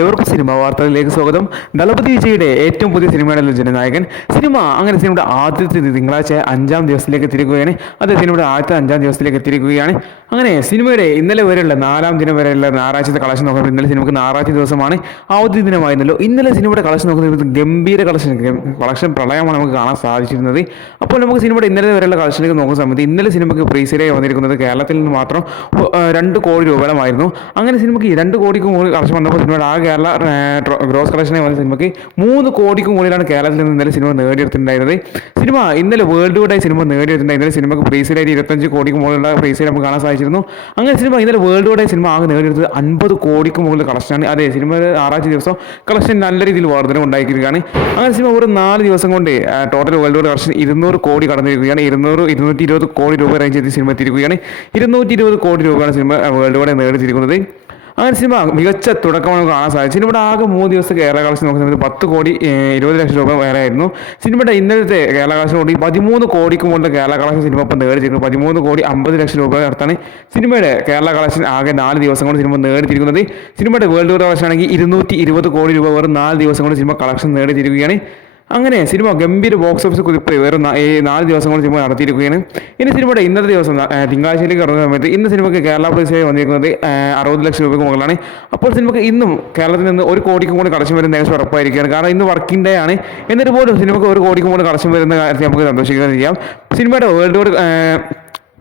എവർക്കും cinema വാർത്തകളിലേക്ക് സ്വാഗതം. ദളപതി വിജയുടെ ഏറ്റവും പുതിയ സിനിമയാണല്ലോ ജനനായകൻ. സിനിമയുടെ ആദ്യത്തെ തിങ്കളാഴ്ച 5-ാം ദിവസത്തിലേക്ക് എത്തിയിരിക്കുകയാണ്. അതെ, സിനിമയുടെ ആദ്യത്തെ 5-ാം ദിവസത്തിലേക്ക് എത്തിയിരിക്കുകയാണ്. അങ്ങനെ സിനിമയുടെ ഇന്നലെ വരെയുള്ള 4-ാം ദിനം വരെയുള്ള ഞായറാഴ്ചത്തെ കളക്ഷൻ നോക്കുമ്പോൾ ഇന്നലെ സിനിമയ്ക്ക് ഞായറാഴ്ച ദിവസമാണ്, അവധി ദിനമായിരുന്നല്ലോ. ഇന്നലെ സിനിമയുടെ കളക്ഷൻ നോക്കുന്ന ഗംഭീര കളക്ഷൻ പ്രളയമാണ് നമുക്ക് കാണാൻ സാധിച്ചിരുന്നത്. അപ്പോൾ നമുക്ക് സിനിമയുടെ ഇന്നലെ വരെയുള്ള കളക്ഷനിലേക്ക് നോക്കുന്ന സമയത്ത് ഇന്നലെ സിനിമയ്ക്ക് പ്രീസെയിലായി വന്നിരിക്കുന്നത് കേരളത്തിൽ നിന്ന് മാത്രം 2 കോടി രൂപയോളമായിരുന്നു. അങ്ങനെ സിനിമയ്ക്ക് 2 കോടിക്ക് മുകളിൽ കളക്ഷൻ വന്നപ്പോൾ സിനിമയുടെ കേരള ഗ്രോസ് കളക്ഷനെ വന്ന സിനിമയ്ക്ക് 3 കോടിക്ക് മുകളിലാണ് കേരളത്തിൽ നിന്ന് ഇന്നലെ സിനിമ നേടിയെടുത്തിട്ടുണ്ടായിരുന്നത്. സിനിമ ഇന്നലെ വേൾഡ് വൈഡായി സിനിമ നേടിയെടുത്തിട്ടുണ്ട്. ഇന്നലെ സിനിമയ്ക്ക് പ്രീസെയിലായിട്ട് 25 കോടിക്ക് മുകളിലുള്ള പ്രീസെയിൽ നമുക്ക് കാണാൻ സാധിച്ചിരുന്നു. അങ്ങനെ സിനിമ ഇന്നലെ വേൾഡ് വൈഡായി സിനിമ ആകെ നേടിയെടുത്തത് 50 കോടിക്ക് മുകളിൽ കളക്ഷനാണ്. അതെ, സിനിമയുടെ 6-ാം ദിവസം കളക്ഷൻ നല്ല രീതിയിൽ വർധന ഉണ്ടായിരിക്കുകയാണ്. അങ്ങനെ സിനിമ ഒരു 4 ദിവസം കൊണ്ട് ടോട്ടൽ വേൾഡ് വൈഡ് കളക്ഷൻ 200 കോടി കടന്നിരിക്കുകയാണ്. 220 കോടി രൂപ റേഞ്ച് ചെയ്ത് സിനിമ എത്തിയിരിക്കുകയാണ്. 220 കോടി രൂപയാണ് സിനിമ വേൾഡ് വൈഡ് നേടിയിരിക്കുന്നത്. അങ്ങനെ സിനിമ മികച്ച തുടക്കമാണ് നമുക്ക് കാണാൻ സാധിച്ചു. സിനിമയുടെ ആകെ 3 ദിവസം കേരള കളക്ഷൻ നോക്കുന്ന സമയത്ത് 10 കോടി 20 ലക്ഷം രൂപ വേറെ ആയിരുന്നു. സിനിമയുടെ ഇന്നലത്തെ കേരള കളക്ഷൻ കൂടി 13 കോടിക്ക് മുകളിൽ കേരള കളക്ഷൻ സിനിമ ഇപ്പം നേടിയിരിക്കുന്നത് 13 കോടി 50 ലക്ഷം രൂപ അടുത്താണ് സിനിമയുടെ കേരള കളക്ഷൻ ആകെ 4 ദിവസം കൊണ്ട് സിനിമ നേടിയിരിക്കുന്നത്. സിനിമയുടെ വേൾഡ് കളക്ഷൻ ആണെങ്കിൽ 220 കോടി രൂപ വെറും 4 ദിവസം കൊണ്ട് സിനിമ കളക്ഷൻ നേടിയിരിക്കുകയാണ്. അങ്ങനെ സിനിമ ഗംഭീര ബോക്സ് ഓഫീസ് കുതിപ്പ് വേറെ 4 ദിവസം കൊണ്ട് സിനിമ നടത്തിയിരിക്കുകയാണ്. ഇനി സിനിമയുടെ ഇന്നത്തെ ദിവസം തിങ്കളാഴ്ചയിലേക്ക് ഇറങ്ങുന്ന സമയത്ത് ഇന്ന് സിനിമയ്ക്ക് കേരള പ്ലേസിലേക്ക് വന്നിരിക്കുന്നത് 60 ലക്ഷം രൂപയ്ക്ക് മുകളിലാണ്. അപ്പോൾ സിനിമയ്ക്ക് ഇന്നും കേരളത്തിൽ നിന്ന് 1 കോടിക്കും കൂടി കളക്ഷൻ വരുന്ന ഏകദേശം ഉറപ്പായിരിക്കുകയാണ്. കാരണം ഇന്ന് വർക്കിംഗ് ഡേ ആണ്. എന്നിട്ട് പോലും സിനിമയ്ക്ക് 1 കോടിക്കും കൂടി കളക്ഷൻ വരുന്ന കാര്യത്തിൽ നമുക്ക് സന്തോഷിക്കുകയും ചെയ്യാം. സിനിമയുടെ വേൾഡ്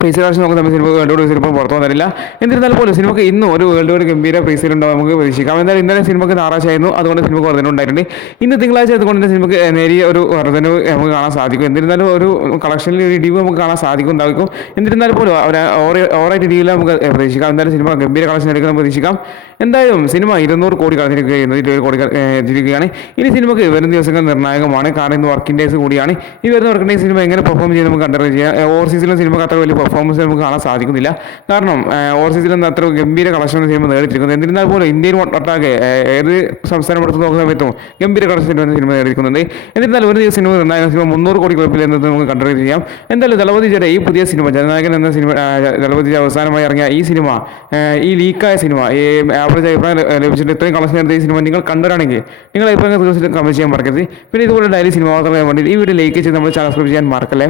പ്രൈസ് കളക്ഷൻ നോക്കുന്ന സിനിമ വേൾഡ് വൈഡ് സിനിമ പുറത്തു വന്നിട്ടില്ല. എന്നിരുന്നാൽ പോലും സിനിമയ്ക്ക് ഇന്നും ഒരു വേൾഡ് വൈഡ് ഗംഭീര പ്രൈസിലുണ്ടാവും നമുക്ക് പ്രതീക്ഷിക്കാം. എന്തായാലും ഇന്നലെ സിനിമയ്ക്ക് ഞായറാഴ്ച ആയിരുന്നു, അതുകൊണ്ട് സിനിമയ്ക്ക് വർധന ഉണ്ടായിട്ടുണ്ട്. ഇന്ന് തിങ്കളാഴ്ച അതുകൊണ്ട് തന്നെ സിനിമയ്ക്ക് നേരിയ ഒരു വർധന നമുക്ക് കാണാൻ സാധിക്കും. എന്നിരുന്നാലും ഒരു കളക്ഷനിൽ ഒരു ഇടിവ് നമുക്ക് കാണാൻ സാധിക്കും. എന്നിരുന്നാൽ പോലും ഓവറായിട്ട് ഇടിവിൽ നമുക്ക് പ്രതീക്ഷിക്കാം. എന്തായാലും സിനിമ ഗംഭീര കളക്ഷൻ എടുക്കാൻ പ്രതീക്ഷിക്കാം. എന്തായാലും സിനിമ 200 കോടി കടന്നിരിക്കുകയാണ്, 220 കോടി എത്തിയിരിക്കുകയാണ്. ഇനി സിനിമയ്ക്ക് വരുന്ന ദിവസങ്ങൾ നിർണായകമാണ്. കാരണം ഇന്ന് വർക്കിംഗ് ഡേയ്സ് കൂടിയാണ്. ഈ വരുന്ന വർക്കിംഗ് ഡേയ്സ് സിനിമ എങ്ങനെ പെർഫോം ചെയ്ത് നമുക്ക് കണ്ടറിയാം ചെയ്യാം. ഓവർസീസിലും സിനിമക്ക് അത്ര വലിയ പെർഫോമൻസ് നമുക്ക് കാണാൻ സാധിക്കുന്നില്ല. കാരണം ഓവർസീസിലൊന്നും അത്ര ഗംഭീര കളക്ഷൻ സിനിമ നേടിയിരിക്കുന്നത്. എന്നിരുന്നാൽ പോലും ഇന്ത്യയിൽ ഒട്ടാകെ ഏത് സംസ്ഥാനം എടുത്ത് നോക്കുന്ന സമയത്തും ഗംഭീര കളക്ഷൻ സിനിമ നേടിയിരിക്കുന്നുണ്ട്. എന്നിരുന്നാലും ഒരു ദിവസം സിനിമ നിർണായക സിനിമ 300 കോടി കുഴപ്പമില്ല എന്നത് നമുക്ക് കണ്ടറിയാം ചെയ്യാം. എന്തായാലും ദളപതി വിജയുടെ ഈ പുതിയ സിനിമ ജനനായകൻ എന്ന സിനിമ, ദളപതി വിജയ് അവസാനമായി ഇറങ്ങിയ ഈ സിനിമ, ഈ ലീക്കായ സിനിമ, ഈ ആവറേജ് അഭിപ്രായം ലഭിച്ചിട്ട് ഇത്രയും കളക്ഷൻ എടുത്ത ഈ സിനിമ നിങ്ങൾ കണ്ടവരാണെങ്കിൽ നിങ്ങൾ അഭിപ്രായം തീർച്ചയായിട്ടും കമന്റ് ചെയ്യാൻ മറക്കരുത്. പിന്നെ ഇതുപോലെ ഡെയിലി സിനിമ വാർത്തകൾ വേണ്ടി ഈ വീഡിയോ ലൈക്ക് ചെയ്ത് നമ്മൾ ചാനൽ സബ്സ്ക്രൈബ് ചെയ്യാൻ മറക്കല്ലേ.